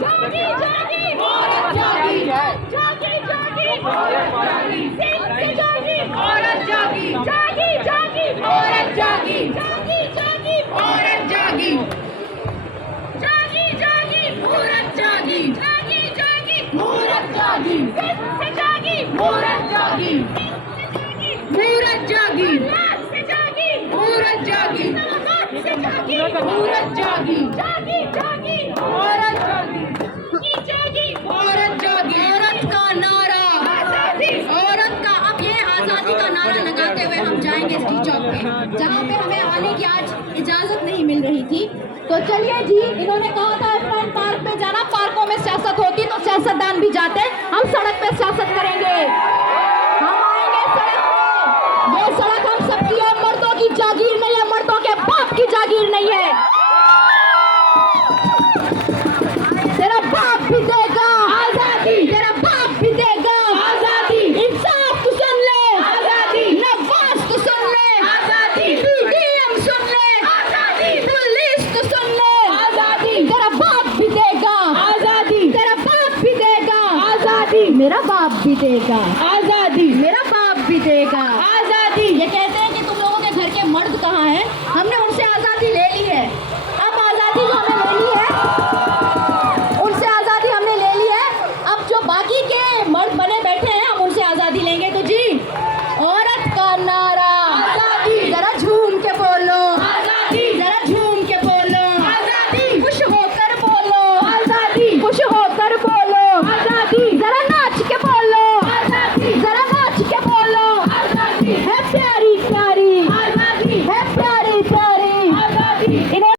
जागी जागी औरत जागी जागी जागी औरत जागी जागी औरत जागी जागी जागी औरत जागी जागी जागी औरत जागी जागी जागी औरत जागी जागी जागी औरत जागी से जागी औरत जागी औरत जागी से जागी औरत जागी से जागी औरत जागी जागी जागी औरत जागी जागी औरत जागी औरत का नारा आजादी औरत का अब ये आजादी का नारा लगाते हुए हम जाएंगे एसटी चौक पे जहाँ पे हमें आने की आज इजाजत नहीं मिल रही थी। तो चलिए जी, इन्होंने कहा था फ्रंट पार्क पे जाना, पार्कों में सियासत होती तो सियासतदान भी जाते, हम सड़क पे सियासत करेंगे, हम आएंगे सड़क पे। ये सड़क हम सबकी है, मर्दों की जागीर नहीं है, मर्दों के बाप की जागीर नहीं है। तेरा बाप भी देगा आजादी, तेरा बाप भी देगा आजादी, इंसाफ तो सुन ले आजादी, नवाज तो सुन ले आजादी, पीडीएम सुन ले आजादी, पुलिस तो सुन ले आजादी, तेरा बाप भी देगा आजादी, तेरा बाप भी देगा आजादी, मेरा बाप भी देगा आजादी, मेरा बाप भी देगा आजादी। ये कहते हैं कि तुम लोगों के घर के मर्द कहाँ हैं, हमने उनसे आजादी ले ली है।